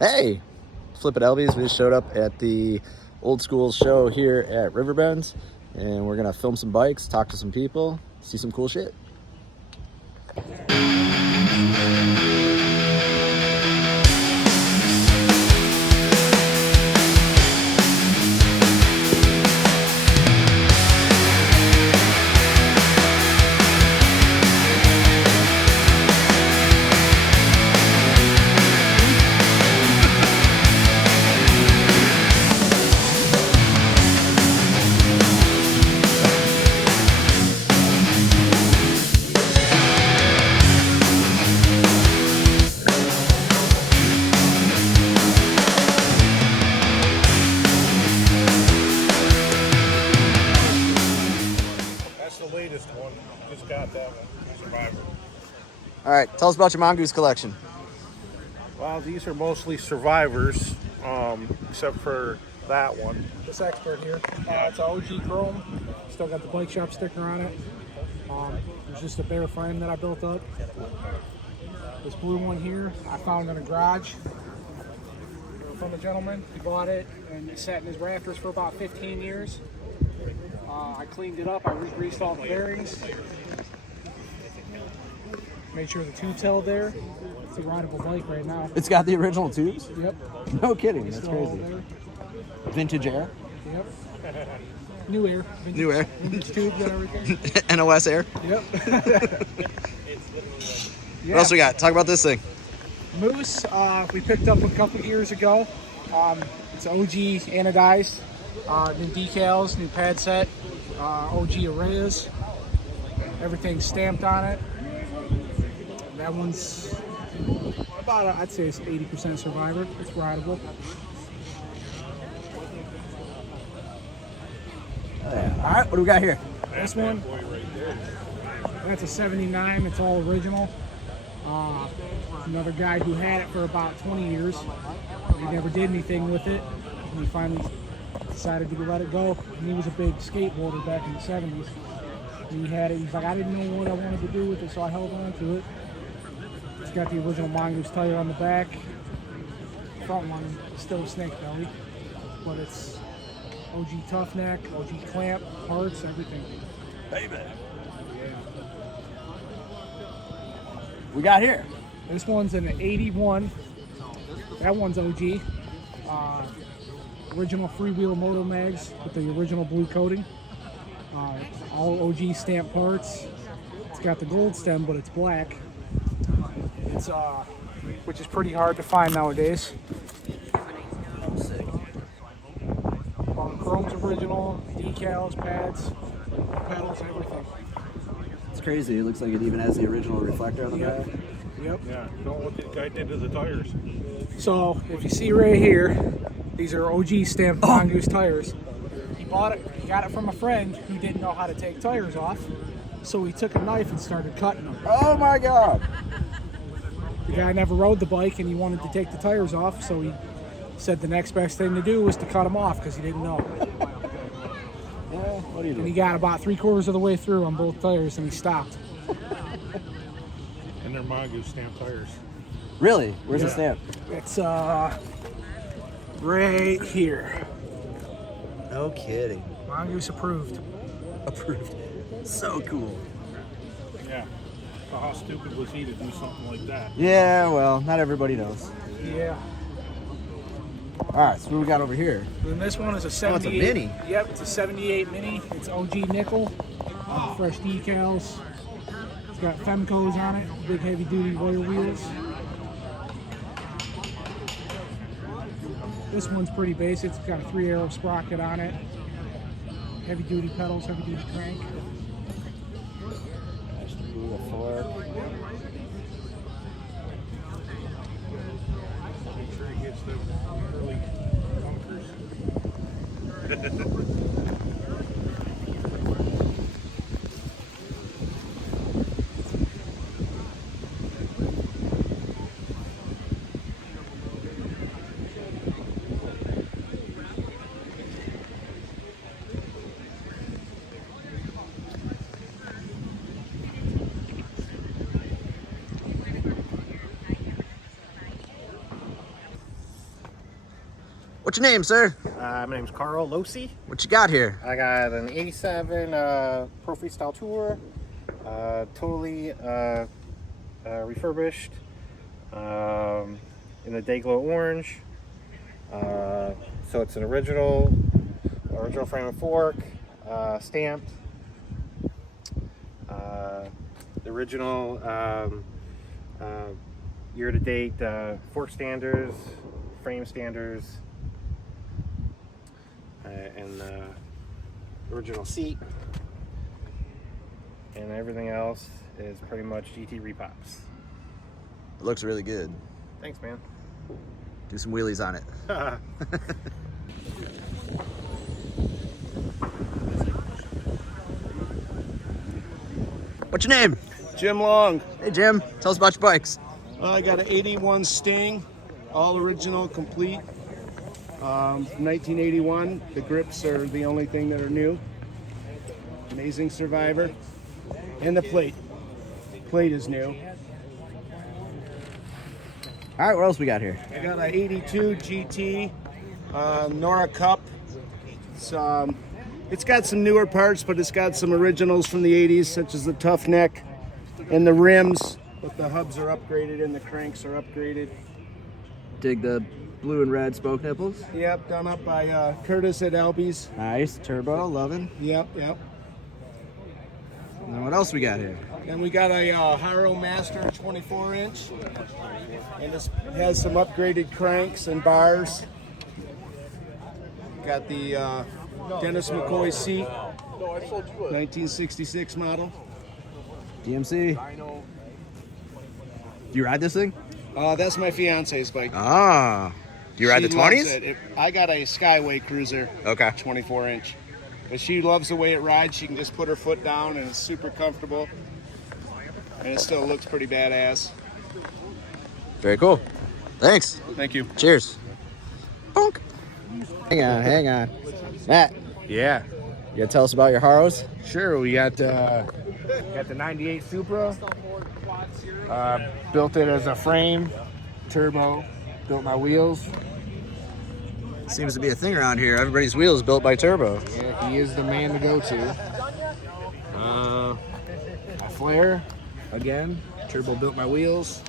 Hey, Flip at Elby's. We just showed up at the old school show here at Riverbends, and we're gonna film some bikes, talk to some people, see some cool shit. One. Just got that one. Survivor. All right, tell us about your Mongoose collection. Well, these are mostly survivors, except for that one. This expert here. It's an OG Chrome. Still got the bike shop sticker on it. It's just a bare frame that I built up. This blue one here, I found in a garage from a gentleman. He bought it and it sat in his rafters for about 15 years. I cleaned it up. I re-greased all the bearings. Made sure the tubes held there. It's a rideable bike right now. It's got the original tubes? Yep. No kidding, that's crazy. Vintage air? Yep. New air. Vintage, New air. Vintage tubes and everything. NOS air? Yep. What else we got? Talk about this thing. Moose, we picked up a couple years ago. It's OG anodized. New decals, new pad set, OG arrays. Everything's stamped on it. That one's about, I'd say it's 80% survivor. It's rideable. All right, what do we got here? This one, that's a 79. It's all original. Another guy who had it for about 20 years. He never did anything with it. And he finally decided to let it go. And he was a big skateboarder back in the 70s. And he had it. He's like, I didn't know what I wanted to do with it, so I held on to it. It's got the original Mongoose tire on the back. Front one is still a snake belly, but it's OG tough neck, OG clamp, parts, everything. Baby. We got here. This one's an 81. That one's OG. Original freewheel moto mags with the original blue coating. All OG stamp parts. It's got the gold stem, but it's black. It's which is pretty hard to find nowadays. Chrome's original, decals, pads, pedals, everything. It's crazy. It looks like it even has the original reflector on the back. Yep. Yeah, don't what the guy did to the tires. So if you see right here, these are OG stamped Mongoose tires. He bought it, he got it from a friend who didn't know how to take tires off. So he took a knife and started cutting them. Oh my God. The guy never rode the bike and he wanted to take the tires off, so he said the next best thing to do was to cut them off because he didn't know. Yeah, what do you do? And he got about 3/4 of the way through on both tires and he stopped. And they're Mongoose stamped tires. Really? Where's the stamp? It's right here. No kidding. Mongoose approved. Approved. So cool. Yeah. So how stupid was he to do something like that? Yeah, well, not everybody knows. Yeah. All right, so what we got over here? And this one is a 78. Oh, it's a mini. Yep, it's a 78 mini. It's OG nickel. Fresh decals. It's got Femcos on it. Big heavy duty Royal wheels. This one's pretty basic. It's got a 3-arrow sprocket on it. Heavy duty pedals, heavy duty crank. Ooh, a fork. Make sure he gets the early bunkers. What's your name, sir? My name's Carl Losi. What you got here? I got an 87 Pro Freestyle Tour, totally refurbished, in the Dayglow orange. So it's an original frame and fork, stamped. The original year-to-date fork standards, frame standards, and original seat, and everything else is pretty much GT repops. It looks really good. Thanks, man. Do some wheelies on it. What's your name? Jim Long. Hey, Jim. Tell us about your bikes. I got an 81 Sting, all original, complete. 1981. The grips are the only thing that are new. Amazing Survivor. And the plate. Plate is new. All right, what else we got here? I got an 82 GT Nora Cup. It's got some newer parts, but it's got some originals from the 80s, such as the tough neck and the rims. But the hubs are upgraded and the cranks are upgraded. Dig the blue and red spoke nipples. Yep, done up by Curtis at Albies. Nice. Turbo, loving. Yep. And then what else we got here? And we got a Haro Master 24-inch. And this has some upgraded cranks and bars. Got the Dennis McCoy seat, 1966 model. DMC. Do you ride this thing? That's my fiance's bike. Ah. Do you ride the She loves 20s? it. I got a Skyway Cruiser, Okay. 24-inch. But she loves the way it rides. She can just put her foot down and it's super comfortable. And it still looks pretty badass. Very cool. Thanks. Thank you. Cheers. Bonk. Hang on. Matt, Yeah, you gotta tell us about your Haros? sure. We got the 98 Supra. Built it as a frame, turbo. Built my wheels. Seems to be a thing around here. Everybody's wheel is built by Turbo. Yeah, he is the man to go to. My flare, again. Turbo built my wheels.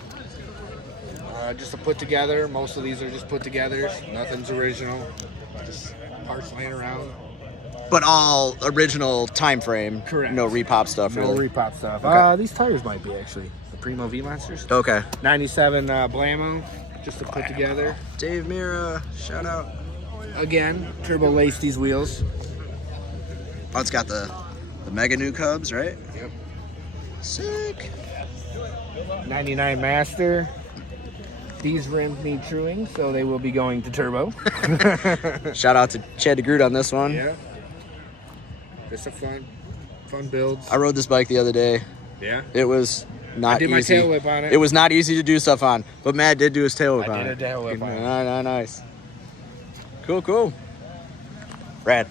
Just to put together. Most of these are just put together. Nothing's original. Just parts laying around. But all original time frame. Correct. No repop stuff, No really. repop stuff. Okay. These tires might be actually the Primo V Monsters. Okay. 97 Blammo, just to put together. Dave Mira, shout out. Again, turbo laced these wheels. Oh, it's got the mega new Cubs, right? Yep. Sick. 99 Master. These rims need truing, so they will be going to turbo. Shout out to Chad DeGroot on this one. Yeah. Just a fun builds. I rode this bike the other day. Yeah. It was not I did my easy. tail whip on it. It was not easy to do stuff on, but Matt did do his tail whip on I did it. a tail whip on it. Nice. Cool. Rad.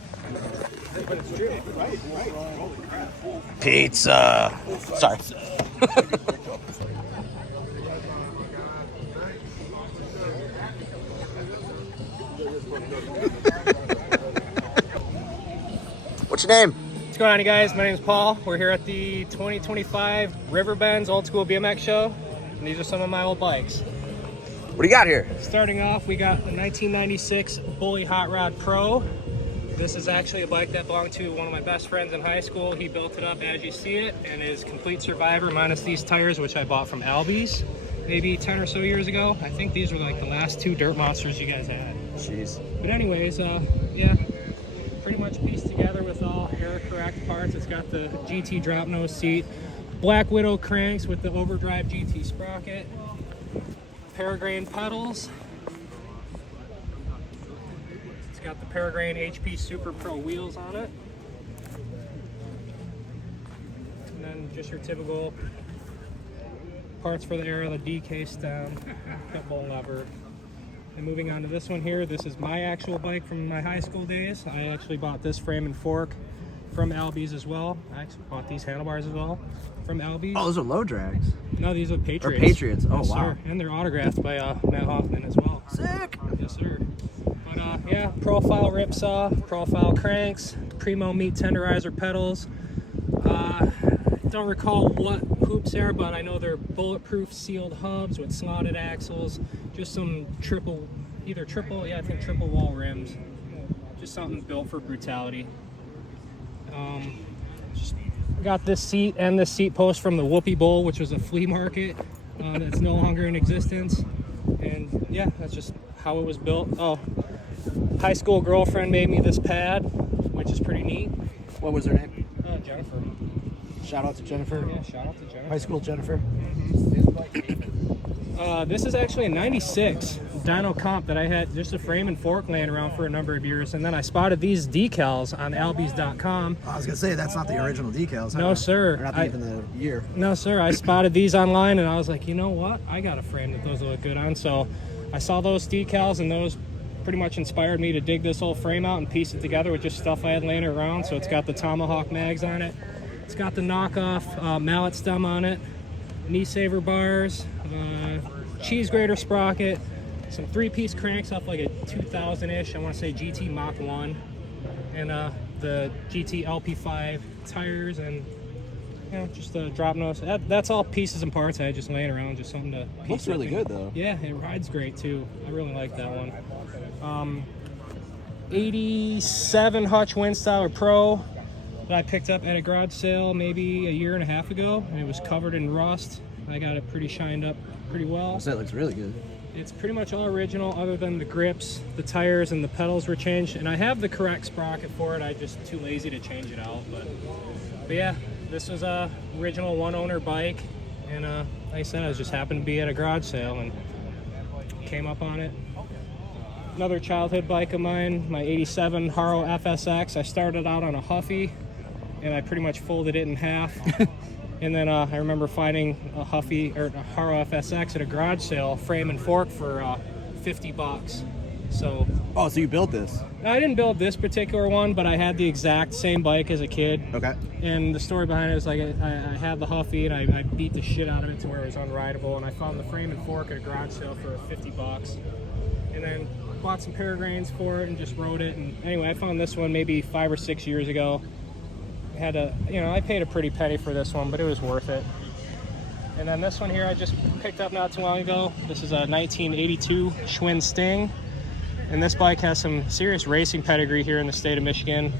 Pizza. Sorry. What's your name? What's going on, you guys? My name is Paul. We're here at the 2025 Riverbends Old School BMX Show, and these are some of my old bikes. What do you got here? Starting off, we got the 1996 Bully Hot Rod Pro. This is actually a bike that belonged to one of my best friends in high school. He built it up as you see it, and is complete survivor minus these tires, which I bought from Albies maybe 10 or so years ago. I think these were like the last two dirt monsters you guys had. Jeez. But anyways, yeah, pretty much pieced together with all air correct parts. It's got the GT drop nose seat, Black Widow cranks with the overdrive GT sprocket, Peregrine pedals. It's got the Peregrine HP Super Pro wheels on it. And then just your typical parts for the air, the DK stem, pit bull lever. And moving on to this one here, this is my actual bike from my high school days. I actually bought this frame and fork from Albies as well. I actually bought these handlebars as well from Albies. Oh, those are low drags. No, these are Patriots. Or Patriots. Oh, Yes, wow. sir. And they're autographed by Matt Hoffman as well. Sick. Yes, sir. But yeah, profile ripsaw, profile cranks, primo meat tenderizer pedals. Don't recall what hoops they are, but I know they're bulletproof sealed hubs with slotted axles. Just some triple wall rims. Just something built for brutality. Just got this seat and this seat post from the Whoopie Bowl, which was a flea market that's no longer in existence. And yeah, that's just how it was built. Oh, high school girlfriend made me this pad, which is pretty neat. What was her name? Jennifer. Shout out to Jennifer. Yeah, shout out to Jennifer. High school Jennifer. This is actually a 96 dyno comp that I had just a frame and fork laying around for a number of years, and then I spotted these decals on albies.com. I was gonna say that's not the original decals. No, sir. Or not even the year. No, sir. I spotted these online, and I was like, you know what? I got a frame that those look good on. So I saw those decals, and those pretty much inspired me to dig this whole frame out and piece it together with just stuff I had laying around. So it's got the Tomahawk mags on it. It's got the knockoff mallet stem on it, knee saver bars, cheese grater sprocket, some 3-piece cranks off like a 2000-ish, I want to say GT Mach 1, and the GT LP5 tires, and you know, just a drop nose. That's all pieces and parts I had just laying around, just something to piece. Looks really good though. Yeah, it rides great too. I really like that one. 87 Hutch Windstyler Pro that I picked up at a garage sale maybe a year and a half ago, and it was covered in rust. I got it pretty shined up pretty well. That looks really good. It's pretty much all original other than the grips, the tires, and the pedals were changed, and I have the correct sprocket for it. I'm just too lazy to change it out. But yeah, this was a original one-owner bike, and like I said, I was just happened to be at a garage sale and came up on it. Another childhood bike of mine, my 87 Haro FSX. I started out on a Huffy, and I pretty much folded it in half. And then I remember finding a Huffy or a Haro FSX at a garage sale, frame and fork for 50 bucks. So. Oh, so you built this? I didn't build this particular one, but I had the exact same bike as a kid. Okay. And the story behind it is like I had the Huffy and I beat the shit out of it to where it was unrideable, and I found the frame and fork at a garage sale for 50 bucks. And then bought some Peregrines for it and just rode it. And anyway, I found this one maybe 5 or 6 years ago. I paid a pretty penny for this one, but it was worth it. And then this one here I just picked up not too long ago. This is a 1982 Schwinn Sting, and this bike has some serious racing pedigree here in the state of Michigan.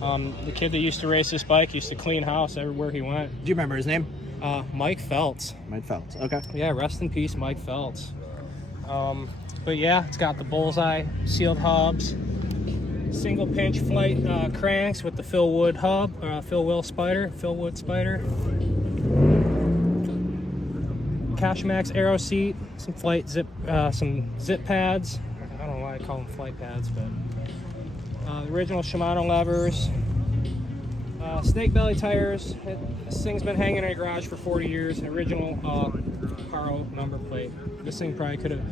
The kid that used to race this bike used to clean house everywhere he went. Do you remember his name? Mike Feltz. Mike Feltz. Okay. Yeah, rest in peace, Mike Feltz. But yeah, it's got the bullseye sealed hubs, single pinch flight cranks with the Phil Wood hub, Phil Wood spider, Cashmax Aero seat, some flight zip, some zip pads. I don't know why I call them flight pads, but original Shimano levers, snake belly tires. This thing's been hanging in a garage for 40 years. Original Haro number plate. This thing probably could have.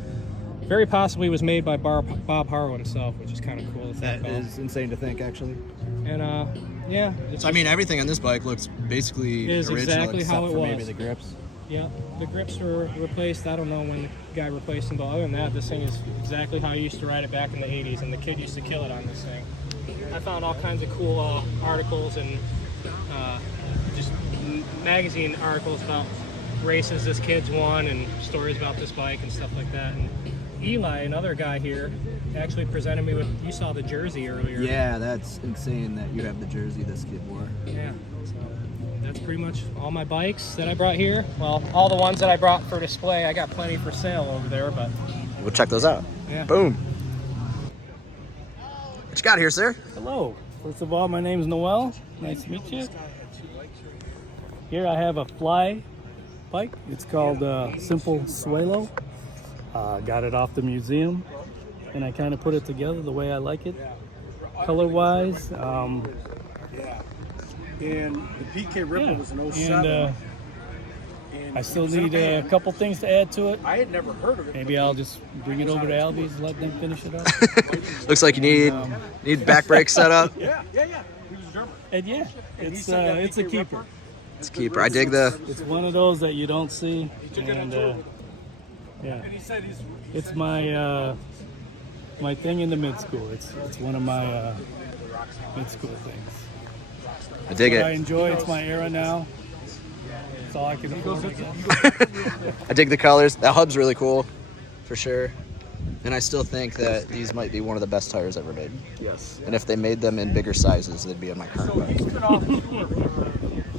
Very possibly was made by Bob Haro himself, which is kind of cool. That is insane to think, actually. And yeah. I mean, everything on this bike looks basically is original, exactly except how it for was. maybe the grips. Yeah, the grips were replaced. I don't know when the guy replaced them, but other than that, this thing is exactly how I used to ride it back in the 80s, and the kid used to kill it on this thing. I found all kinds of cool articles and just magazine articles about races this kid's won and stories about this bike and stuff like that. And Eli, another guy here, actually presented me with, you saw the jersey earlier. Yeah, that's insane that you have the jersey this kid wore. Yeah, so that's pretty much all my bikes that I brought here. Well, all the ones that I brought for display. I got plenty for sale over there, but We'll check those out. yeah. Boom. What you got here, sir? Hello. First of all, my name is Noel. Nice to meet you. Here I have a fly bike. It's called Simple Suelo. Got it off the museum, and I kind of put it together the way I like it, color-wise. And the PK Ripple was an 07. And I still need a couple things to add to it. I had never heard of it. Maybe I'll just bring it over to Albies and let them finish it up. Looks like you need back brake set up. Yeah. He was German. And yeah, it's a keeper. It's a keeper. I dig the. It's one of those that you don't see. And Yeah. It's my my thing in the mid school. It's one of my mid school things. I dig I it. enjoy. It's my era now. That's all I can afford to get. I dig the colors. That hub's really cool, for sure. And I still think that these might be one of the best tires ever made. Yes. And if they made them in bigger sizes, they'd be on my current bike.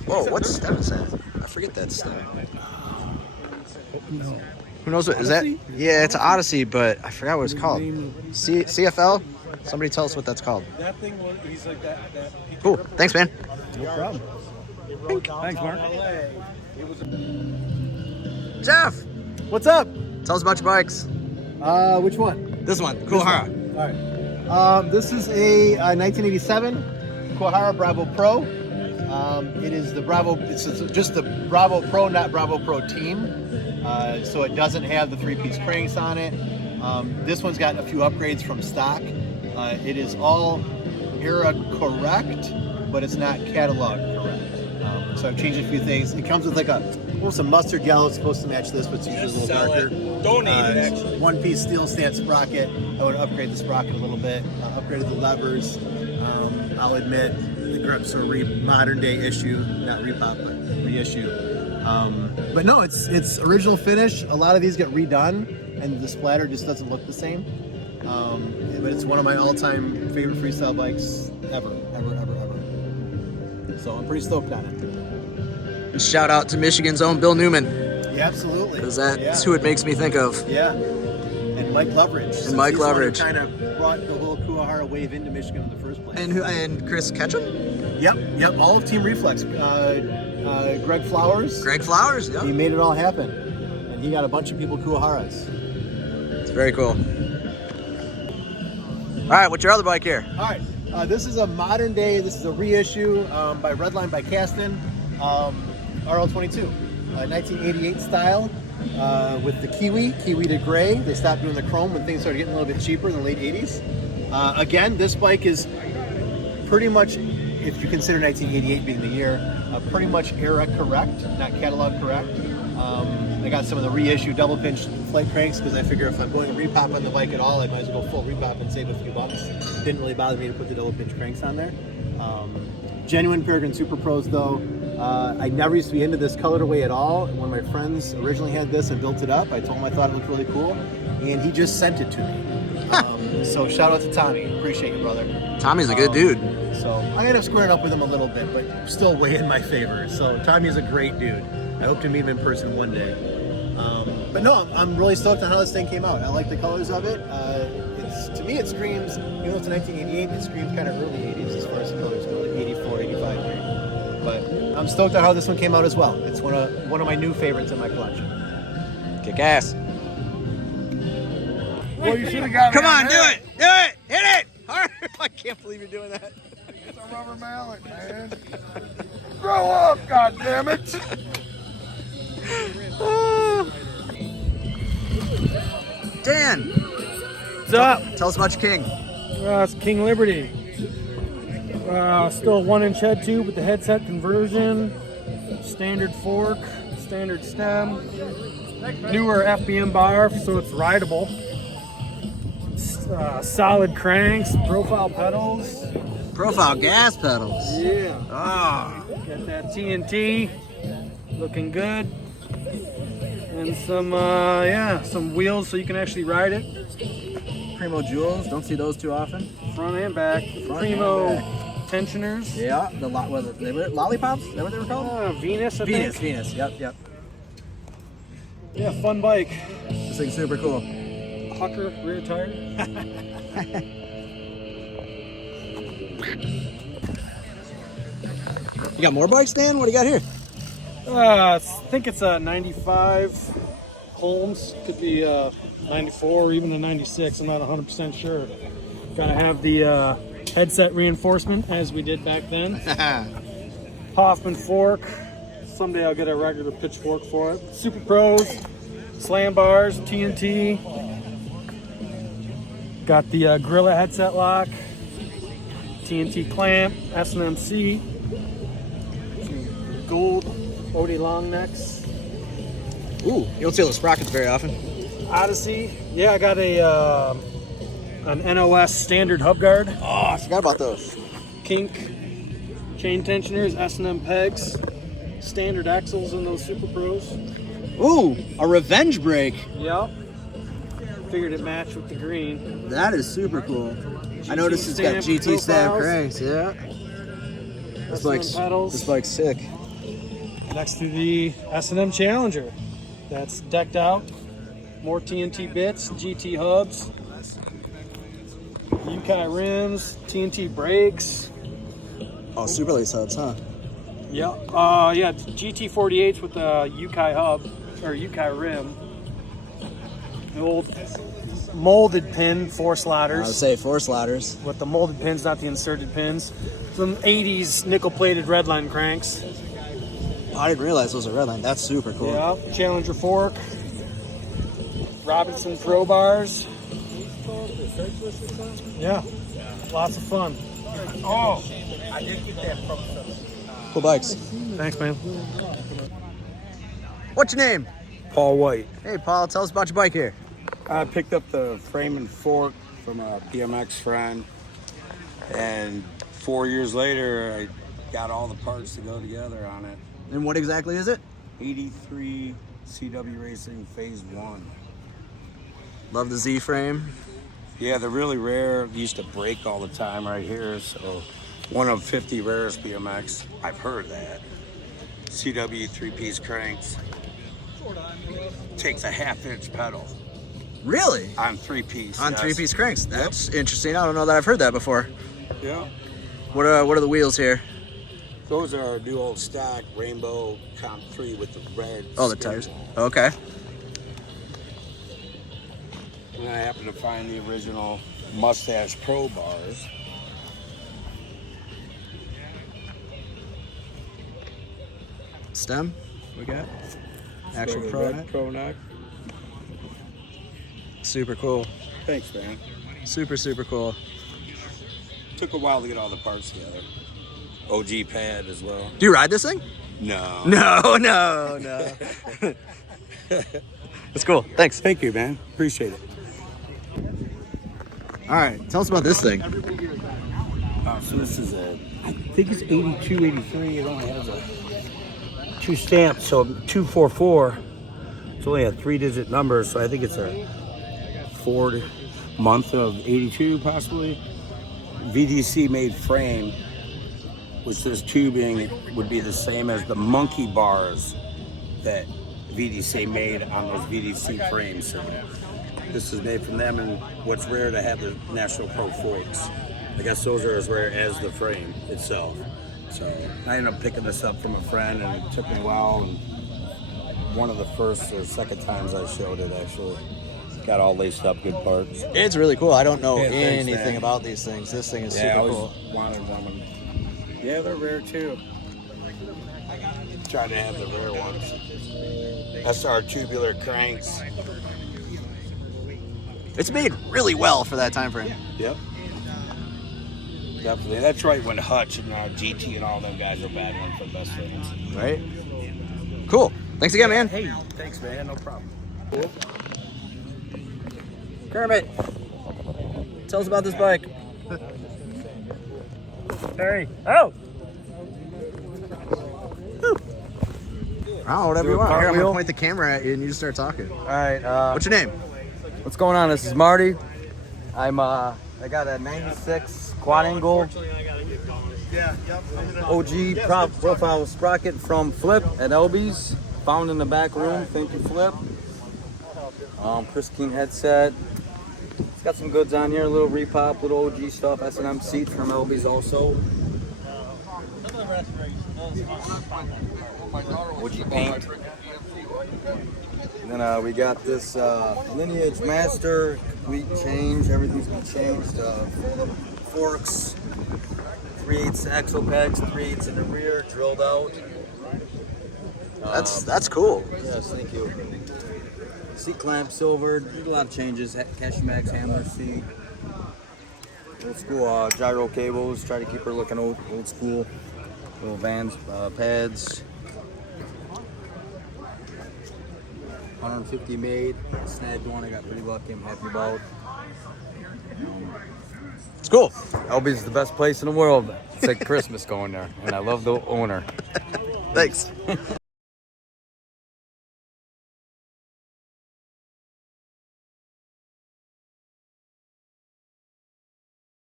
Whoa, what step is that? I forget that step. No. Who knows what is that? Yeah, it's an Odyssey, but I forgot what it's called. CFL? Somebody tell us what that's called. That thing was, he's like that. Cool. Thanks, man. No problem. Thanks, Mark. Jeff, What's up? tell us about your bikes. Which one? This one, Kuwahara. All right. This is a 1987 Kuwahara Bravo Pro. It is the Bravo. It's just the Bravo Pro, not Bravo Pro Team. So it doesn't have the 3-piece cranks on it. This one's got a few upgrades from stock. It is all era correct, but it's not catalog correct. So I've changed a few things. It comes with like almost a mustard yellow. It's supposed to match this, but it's usually a little darker. Donate it, actually. 1-piece steel stand sprocket. I would upgrade the sprocket a little bit. Upgraded the levers. I'll admit the grips are modern day issue, not repop, but reissue. But no, it's original finish. A lot of these get redone, and the splatter just doesn't look the same. But it's one of my all-time favorite freestyle bikes ever. So I'm pretty stoked on it. And shout out to Michigan's own Bill Newman, Yeah, absolutely. because that's who it makes me think of. Yeah. And Mike Loveridge. And Mike Loveridge. Kind of brought the whole Kuwahara wave into Michigan in the first place. And Chris Ketchum? Yep. All of Team Reflex. Greg Flowers. Greg Flowers, yeah. He made it all happen. And he got a bunch of people Kuwaharas. It's very cool. All right, what's your other bike here? All right. This is a modern day, this is a reissue by Redline by Kasten. RL22. 1988 style. With the Kiwi to gray. They stopped doing the chrome when things started getting a little bit cheaper in the late 80s. Again, this bike is pretty much, if you consider 1988 being the year, pretty much era correct, not catalog correct. I got some of the reissue double pinch flight cranks because I figure if I'm going to repop on the bike at all, I might as well go full repop and save a few bucks. Didn't really bother me to put the double pinch cranks on there. Genuine Peregrine Super Pros though. I never used to be into this colorway at all. One of my friends originally had this and built it up. I told him I thought it looked really cool, and he just sent it to me. So shout out to Tommy. Appreciate you, brother. Tommy's a good dude. So I ended up squaring up with him a little bit, but still way in my favor. So Tommy's a great dude. I hope to meet him in person one day. But no, I'm really stoked on how this thing came out. I like the colors of it. To me, it screams, even though it's 1988, it screams kind of early 80s as far as the colors go, like 84, 85 grade. But I'm stoked on how this one came out as well. It's one of my new favorites in my collection. Kick ass. Well, you should have got Come on, do it! Do it! Hit it! Harder! I can't believe you're doing that. It's a rubber mallet, man. Grow up, goddammit! Dan, What's up? tell us about your king. It's King Liberty. Still a 1-inch head tube with the headset conversion, standard fork, standard stem, newer FBM bar, so it's rideable. Solid cranks, profile pedals. Profile gas pedals. Yeah. Ah. Got that TNT, looking good. And some wheels so you can actually ride it. Primo jewels. Don't see those too often. Front and back. Primo tensioners. Yeah. The lollipops. Is that what they were called? Venus, I think. Venus. Yep. Yeah, fun bike. This thing's super cool. Hucker rear tire. You got more bikes, Dan? What do you got here? I think it's a 95 Holmes. Could be a 94 or even a 96. I'm not 100% sure. Gotta have the headset reinforcement as we did back then. Hoffman fork. Someday I'll get a regular pitchfork for it. Super Pros, slam bars, TNT. Got the Gorilla headset lock, TNT clamp, SNMC, gold OD long necks. Ooh, you don't see those sprockets very often. Odyssey. Yeah, I got an NOS standard hub guard. Oh, I forgot about those. Kink chain tensioners, S&M pegs, standard axles in those Super Pros. Ooh, a revenge brake. Yep. Figured it matched with the green. That is super cool. I noticed it's got GT stamp cranks. Yeah. This bike's sick. Next to the S&M Challenger. That's decked out. More TNT bits, GT hubs, Yukai rims, TNT brakes. Oh, super lace hubs, huh? Yeah, yeah, GT48s with the Yukai hub, or Yukai rim. The old molded pin 4 sliders. I would say 4 sliders. With the molded pins, not the inserted pins. Some 80s nickel-plated Redline cranks. I didn't realize those are Redline. That's super cool. Yeah, Challenger fork. Robinson Pro bars. Yeah, lots of fun. Oh, I did get that from Cool bikes. Thanks, man. What's your name? Paul White. Hey, Paul, tell us about your bike here. I picked up the frame and fork from a BMX friend, and 4 years later, I got all the parts to go together on it. And what exactly is it? 83 CW Racing Phase 1. Love the Z frame. Yeah, they're really rare. They used to break all the time right here, so one of 50 rarest BMX. I've heard that. CW 3-piece cranks. Takes a 1/2-inch pedal. Really? On 3-piece. On yes. 3-piece cranks. That's interesting. I don't know that I've heard that before. Yeah. What are the wheels here? Those are new old stock Rainbow Comp 3 with the red. Oh, the tires. Okay. And I happened to find the original Mustache Pro bars. Stem? We got actual So pro red neck. Pro neck. Super cool. Thanks, man. Super cool. Took a while to get all the parts together. OG pad as well. Do you ride this thing? No. No. That's cool. Thanks. Thank you, man. Appreciate it. All right, tell us about this thing. So this is I think it's 82, 83. It only has 2 stamps, so 244. It's only a 3-digit number, so I think it's a 4th month of 82, possibly. VDC made frame, which this tubing would be the same as the monkey bars that VDC made on those VDC frames. So this is made from them, and what's rare to have the National Pro forks. I guess those are as rare as the frame itself. So I ended up picking this up from a friend, and it took me a while. And one of the first or second times I showed it, actually. Got all laced up, good parts. It's really cool. I don't know anything man. about these things. This thing is Yeah, super I always cool. wanted one. Yeah, they're rare too. Trying to have the rare ones. SR tubular cranks. It's made really well for that time frame. Yep. Definitely. That's right when Hutch and GT and all them guys are battling for the best frames. Right? Cool. Thanks again, man. Hey, thanks, man. No problem. Kermit, tell us about this bike. Hey. Oh! I don't know, whatever you want. Here, I'm cartwheel? gonna point the camera at you and you just start talking. All right. What's your name? What's going on? This is Marty. I got a 96 quad angle OG profile sprocket from Flip at Elby's. Found in the back room. Thank you, Flip. Chris King headset. It's got some goods on here. A little repop, little OG stuff. S&M seats from Elby's also. OG paint. And then we got this Lineage Master, complete change, everything's been changed. Forks, 3/8 axle pegs, 3/8 in the rear, drilled out. That's cool. Yes, thank you. Seat clamp silvered, there's a lot of changes. Cashmax handler seat. Old school gyro cables, try to keep her looking old school. Little Vans pads. 150 made. Snagged one. I got pretty lucky. I'm happy about. It's cool. Elby's is the best place in the world. It's like Christmas going there, and I love the owner. Thanks.